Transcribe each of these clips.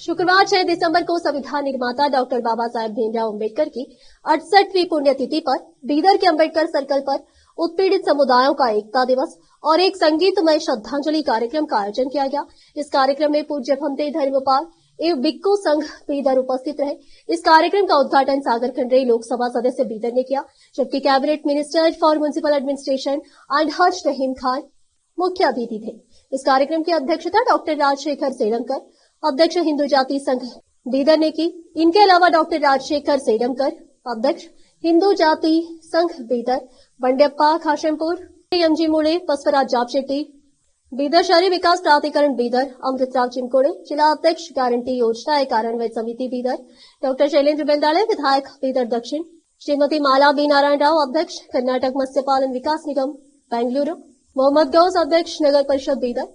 शुक्रवार 6 दिसंबर को संविधान निर्माता डॉक्टर बाबा साहेब भीमराव अम्बेडकर की 68वीं पुण्यतिथि पर बीदर के अम्बेडकर सर्कल पर उत्पीड़ित समुदायों का एकता दिवस और एक संगीतमय श्रद्धांजलि कार्यक्रम का आयोजन किया गया। इस कार्यक्रम में पूज्य भंते धर्मपाल एवं बिक्कू संघ बीदर उपस्थित रहे। इस कार्यक्रम का उद्घाटन सागर खंडरी लोकसभा सदस्य बीदर ने किया, जबकि cabinet minister for municipal administration and हज रहीम खान मुख्य अतिथि थे। इस कार्यक्रम की अध्यक्षता डॉक्टर राजशेखर सेडमकर, अध्यक्ष हिंदू जाति संघ बीदर ने की। इनके अलावा डॉक्टर राजशेखर सेडमकर, अध्यक्ष हिंदू जाति संघ बीदर, बंडेप्पा खाशमपुर, एमजी मुळे, बसवराज जापशेट्टी, बीदर शहरी विकास प्राधिकरण बीदर, अमृतराव चिमकोड़े, जिला अध्यक्ष गारंटी योजना कार्यान्वयन समिति बीदर, डॉक्टर शैलेंद्र बेंदाले, विधायक बीदर दक्षिण, श्रीमती माला बी नारायण राव, अध्यक्ष कर्नाटक मत्स्य पालन विकास निगम बेंगलुरु, मोहम्मद गौस, अध्यक्ष नगर परिषद बीदर,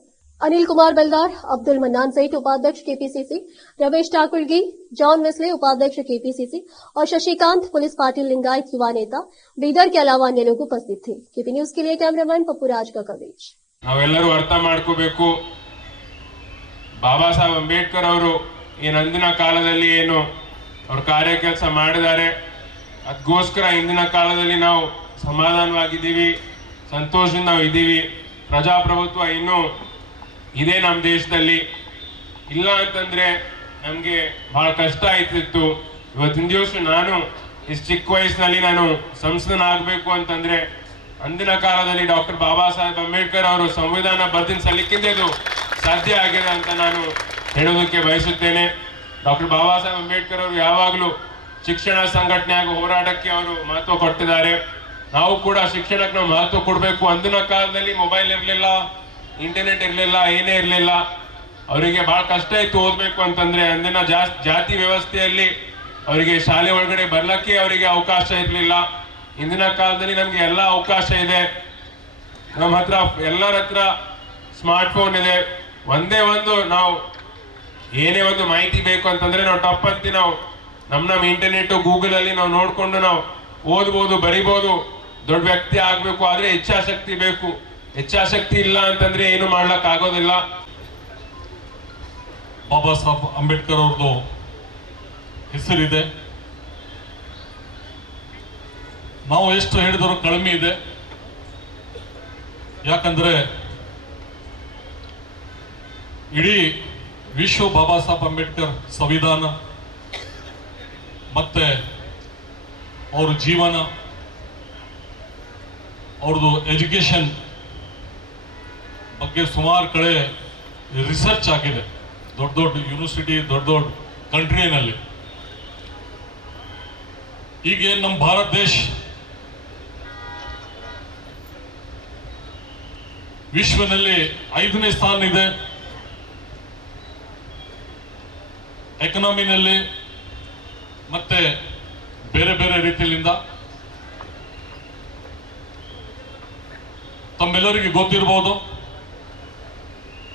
अनिल कुमार बेलदार, अब्दुल मन्नान सेठ, उपाध्यक्ष केपीसीसी, रमेश ठाकुरगी, जॉन वेस्ले, उपाध्यक्ष केपीसीसी और शशिकांत पुलिस पाटिल लिंगायत युवा नेता बीदर के अलावा अन्य लोग उपस्थित थे। केपी न्यूज के लिए कैमरामैन पप्पू राज का कवरेज। ನಾವೆಲ್ಲರೂ ಅರ್ಥ ಮಾಡ್ಕೋಬೇಕು, ಬಾಬಾ ಸಾಹೇಬ್ ಅಂಬೇಡ್ಕರ್ ಅವರು ಈ ನಂದಿನ ಕಾಲದಲ್ಲಿ ಏನು ಅವರು ಕಾರ್ಯ ಕೆಲಸ ಮಾಡಿದ್ದಾರೆ, ಅದಕ್ಕೋಸ್ಕರ ಇಂದಿನ ಕಾಲದಲ್ಲಿ ನಾವು ಸಮಾಧಾನವಾಗಿದ್ದೀವಿ, ಸಂತೋಷದಿಂದ ನಾವು ಇದ್ದೀವಿ। ಪ್ರಜಾಪ್ರಭುತ್ವ ಇನ್ನೂ ಇದೆ ನಮ್ಮ ದೇಶದಲ್ಲಿ, ಇಲ್ಲ ಅಂತಂದ್ರೆ ನಮಗೆ ಬಹಳ ಕಷ್ಟ ಆಯ್ತಿತ್ತು। ಇವತ್ತಿನ ದಿವಸ ನಾನು ಇಷ್ಟು ಚಿಕ್ಕ ವಯಸ್ಸಿನಲ್ಲಿ ನಾನು ಸಂಸದನಾಗಬೇಕು ಅಂತಂದ್ರೆ ಅಂದಿನ ಕಾಲದಲ್ಲಿ ಡಾಕ್ಟರ್ ಬಾಬಾ ಸಾಹೇಬ್ ಅಂಬೇಡ್ಕರ್ ಅವರು ಸಂವಿಧಾನ ಬರೆದಿನ ಸಲಿಕ್ಕಿಂದ ಇದು ಸಾಧ್ಯ ಆಗಿದೆ ಅಂತ ನಾನು ಹೇಳೋದಕ್ಕೆ ಬಯಸುತ್ತೇನೆ। ಡಾಕ್ಟರ್ ಬಾಬಾ ಸಾಹೇಬ್ ಅಂಬೇಡ್ಕರ್ ಅವರು ಯಾವಾಗಲೂ ಶಿಕ್ಷಣ ಸಂಘಟನೆ ಹಾಗೂ ಹೋರಾಟಕ್ಕೆ ಅವರು ಮಹತ್ವ ಕೊಟ್ಟಿದ್ದಾರೆ। ನಾವು ಕೂಡ ಶಿಕ್ಷಣಕ್ಕೆ ನಾವು ಮಹತ್ವ ಕೊಡಬೇಕು। ಅಂದಿನ ಕಾಲದಲ್ಲಿ ಮೊಬೈಲ್ ಇರಲಿಲ್ಲ, ಇಂಟರ್ನೆಟ್ ಇರಲಿಲ್ಲ, ಏನೇ ಇರಲಿಲ್ಲ, ಅವರಿಗೆ ಬಹಳ ಕಷ್ಟ ಇತ್ತು ಓದಬೇಕು ಅಂತಂದ್ರೆ। ಅಂದಿನ ಜಾತಿ ವ್ಯವಸ್ಥೆಯಲ್ಲಿ ಅವರಿಗೆ ಶಾಲೆ ಒಳಗಡೆ ಬರ್ಲಿಕ್ಕೆ ಅವರಿಗೆ ಅವಕಾಶ ಇರಲಿಲ್ಲ। ಇಂದಿನ ಕಾಲದಲ್ಲಿ ನಮಗೆ ಎಲ್ಲ ಅವಕಾಶ ಇದೆ, ನಮ್ಮ ಹತ್ರ ಎಲ್ಲರ ಹತ್ರ ಸ್ಮಾರ್ಟ್ ಫೋನ್ ಇದೆ। ಒಂದೇ ಒಂದು ನಾವು ಏನೇ ಒಂದು ಮಾಹಿತಿ ಬೇಕು ಅಂತಂದ್ರೆ ನಾವು ಟಪ್ಪಂತಿ ನಾವು ನಮ್ಮ ಇಂಟರ್ನೆಟ್ ಗೂಗಲ್ ಅಲ್ಲಿ ನಾವು ನೋಡ್ಕೊಂಡು ನಾವು ಓದ್ಬೋದು, ಬರಿಬೋದು, ದೊಡ್ಡ ವ್ಯಕ್ತಿ ಆಗ್ಬೇಕು। ಆದ್ರೆ ಇಚ್ಛಾಶಕ್ತಿ ಬೇಕು, ಇಚ್ಛಾಶಕ್ತಿ ಇಲ್ಲ ಅಂತಂದ್ರೆ ಏನು ಮಾಡ್ಲಕ್ ಆಗೋದಿಲ್ಲ। ಬಾಬಾ ಸಾಹೇಬ್ ಅಂಬೇಡ್ಕರ್ ಅವ್ರದ್ದು ಹೆಸರಿದೆ, ನಾವು ಎಷ್ಟು ಹೇಳಿದರೂ ಕಡಿಮೆ ಇದೆ। ಯಾಕಂದ್ರೆ ಇಡೀ ವಿಶ್ವ ಬಾಬಾ ಸಾಹೇಬ್ ಅಂಬೇಡ್ಕರ್ ಸಂವಿಧಾನ ಮತ್ತೆ ಅವ್ರ ಜೀವನ, ಅವ್ರದ್ದು ಎಜುಕೇಶನ್ ಬಗ್ಗೆ ಸುಮಾರು ಕಡೆ ರಿಸರ್ಚ್ ಆಗಿದೆ, ದೊಡ್ಡ ದೊಡ್ಡ ಯೂನಿವರ್ಸಿಟಿ, ದೊಡ್ಡ ದೊಡ್ಡ ಕಂಟ್ರಿನಲ್ಲಿ। ಈಗ ನಮ್ಮ ಭಾರತ ದೇಶ ವಿಶ್ವನಲ್ಲಿ 5ನೇ ಸ್ಥಾನ ಇದೆ, ಎಕನಾಮಿನಲ್ಲಿ ಮತ್ತೆ ಬೇರೆ ಬೇರೆ ರೀತಿಯಿಂದ। तमेलरिगे गोत्तिरबहुदु,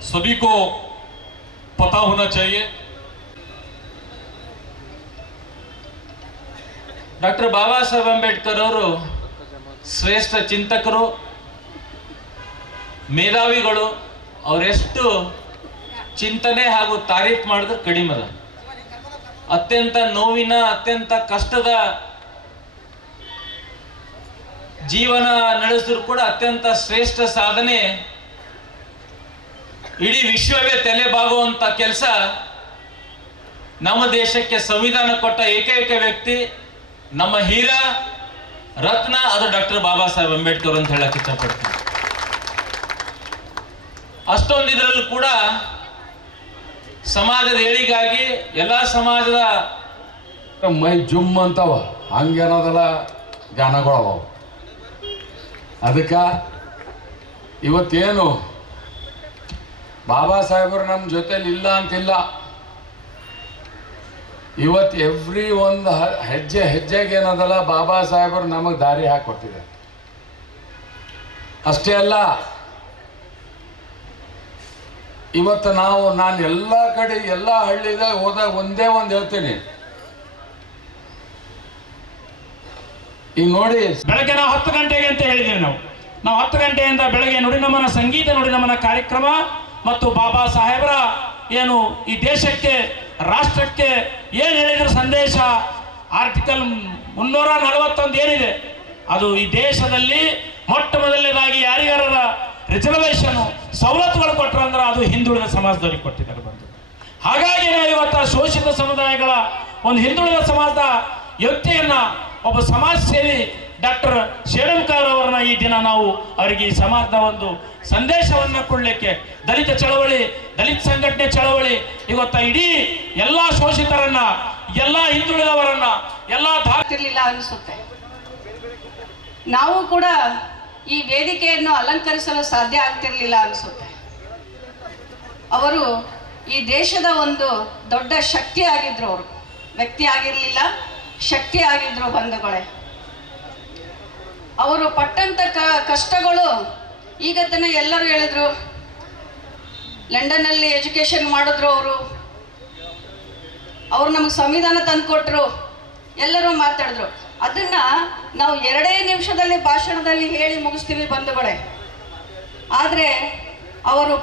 सभी को पता होना चाहिए। डॉक्टर बाबा साहेब अंबेडकर ಅವರು ಶ್ರೇಷ್ಠ ಚಿಂತಕರು, ಮೇಧಾವಿಗಳು। ಅವರೆಷ್ಟು ಚಿಂತನೆ ಹಾಗೂ ತಾರೀಫ್ ಮಾಡಿದ್ರೆ ಕಡಿಮೆ ಅದ। ಅತ್ಯಂತ ನೋವಿನ, ಅತ್ಯಂತ ಕಷ್ಟದ ಜೀವನ ನಡೆಸಿದ್ರು ಕೂಡ ಅತ್ಯಂತ ಶ್ರೇಷ್ಠ ಸಾಧನೆ, ಇಡೀ ವಿಶ್ವವೇ ತಲೆಬಾಗುವಂತ ಕೆಲಸ ನಮ್ಮ ದೇಶಕ್ಕೆ ಸಂವಿಧಾನ ಕೊಟ್ಟ ಏಕೈಕ ವ್ಯಕ್ತಿ, ನಮ್ಮ ಹೀರ ರತ್ನ, ಅದು ಡಾಕ್ಟರ್ ಬಾಬಾ ಸಾಹೇಬ್ ಅಂಬೇಡ್ಕರ್ ಅಂತ ಹೇಳಕ್ ಇಷ್ಟಪಡ್ತೀನಿ। ಅಷ್ಟೊಂದು ಇದರಲ್ಲೂ ಕೂಡ ಸಮಾಜದ ಏಳಿಗಾಗಿ ಎಲ್ಲಾ ಸಮಾಜದ ಮೈ ಜುಮ್ ಅಂತವ ಹಂಗೇನದಲ್ಲ ಗಾನಗಳವ। ಅದಕ್ಕೆ ಇವತ್ತೇನು ಬಾಬಾ ಸಾಹೇಬರು ನಮ್ಮ ಜೊತೆಲಿ ಇಲ್ಲ ಅಂತಿಲ್ಲ, ಇವತ್ತು ಎವ್ರಿ ಒಂದು ಹೆಜ್ಜೆ ಹೆಜ್ಜೆಗೆ ಏನದಲ್ಲ ಬಾಬಾ ಸಾಹೇಬರು ನಮಗೆ ದಾರಿ ಹಾಕೊಟ್ಟಿದ್ದಾರೆ। ಅಷ್ಟೇ ಅಲ್ಲ, ಇವತ್ತು ನಾನು ಎಲ್ಲ ಕಡೆ ಎಲ್ಲ ಹಳ್ಳಿದಾಗ ಹೋದಾಗ ಒಂದೇ ಒಂದು ಹೇಳ್ತೀನಿ, ಈಗ ನೋಡಿ ಬೆಳಗ್ಗೆ ನಾವು 10 ಗಂಟೆಗೆ ಅಂತ ಹೇಳಿದ್ದೇವೆ। ನಾವು 10 ಗಂಟೆಯಿಂದ ಬೆಳಗ್ಗೆ ನುಡಿನಮನ ಸಂಗೀತ ನುಡಿನಮನ ಕಾರ್ಯಕ್ರಮ ಮತ್ತು ಬಾಬಾ ಸಾಹೇಬರ ಏನು ಈ ದೇಶಕ್ಕೆ ರಾಷ್ಟ್ರಕ್ಕೆ ಏನು ಹೇಳಿದ್ರು ಸಂದೇಶ, ಆರ್ಟಿಕಲ್ 341 ಏನಿದೆ ಅದು ಈ ದೇಶದಲ್ಲಿ ಮೊಟ್ಟ ಮೊದಲನೇದಾಗಿ ಯಾರಿಗಾರ ರಿಸರ್ವೇಶನ್ ಸವಲತ್ತುಗಳು ಕೊಟ್ಟರು ಅಂದ್ರೆ ಅದು ಹಿಂದುಳಿದ ಸಮಾಜದವರಿಗೆ ಕೊಟ್ಟಿದ್ದಾರೆ ಬಂದು. ಹಾಗಾಗಿ ನಾವು ಇವತ್ತು ಶೋಷಿತ ಸಮುದಾಯಗಳ ಒಂದು ಹಿಂದುಳಿದ ಸಮಾಜದ ವ್ಯಕ್ತಿಯನ್ನ ಒಬ್ಬ ಸಮಾಜ ಸೇವಿ ಡಾಕ್ಟರ್ ಶೇಡಂಕರ್ ಅವರನ್ನ ಈ ದಿನ ನಾವು ಅವರಿಗೆ ಈ ಸಮಾಜದ ಒಂದು ಸಂದೇಶವನ್ನು ಕೊಡಲಿಕ್ಕೆ ದಲಿತ ಚಳವಳಿ, ದಲಿತ ಸಂಘಟನೆ ಚಳವಳಿ ಇವತ್ತ ಇಡೀ ಎಲ್ಲಾ ಶೋಷಿತರನ್ನ, ಎಲ್ಲಾ ಹಿಂದುಳಿದವರನ್ನ, ಎಲ್ಲಾ ಆಗ್ತಿರ್ಲಿಲ್ಲ ಅನಿಸುತ್ತೆ. ನಾವು ಕೂಡ ಈ ವೇದಿಕೆಯನ್ನು ಅಲಂಕರಿಸಲು ಸಾಧ್ಯ ಆಗ್ತಿರ್ಲಿಲ್ಲ ಅನಿಸುತ್ತೆ. ಅವರು ಈ ದೇಶದ ಒಂದು ದೊಡ್ಡ ಶಕ್ತಿ ಆಗಿದ್ರು. ಅವರು ವ್ಯಕ್ತಿ ಆಗಿರಲಿಲ್ಲ, ಶಕ್ತಿ ಆಗಿದ್ರು ಬಂಧುಗಳೇ. ಅವರು ಪಟ್ಟಂತ ಕಷ್ಟಗಳು ಈಗ ತಾನೇ ಎಲ್ಲರೂ ಹೇಳಿದ್ರು. ಲಂಡನ್ನಲ್ಲಿ ಎಜುಕೇಶನ್ ಮಾಡಿದ್ರು ಅವರು ನಮಗೆ ಸಂವಿಧಾನ ತಂದುಕೊಟ್ರು, ಎಲ್ಲರೂ ಮಾತಾಡಿದ್ರು. ಅದನ್ನ ನಾವು 2 ನಿಮಿಷದಲ್ಲಿ ಭಾಷಣದಲ್ಲಿ ಹೇಳಿ ಮುಗಿಸ್ತೀವಿ ಬಂಧುಗಳೇ. ಆದರೆ ಅವರು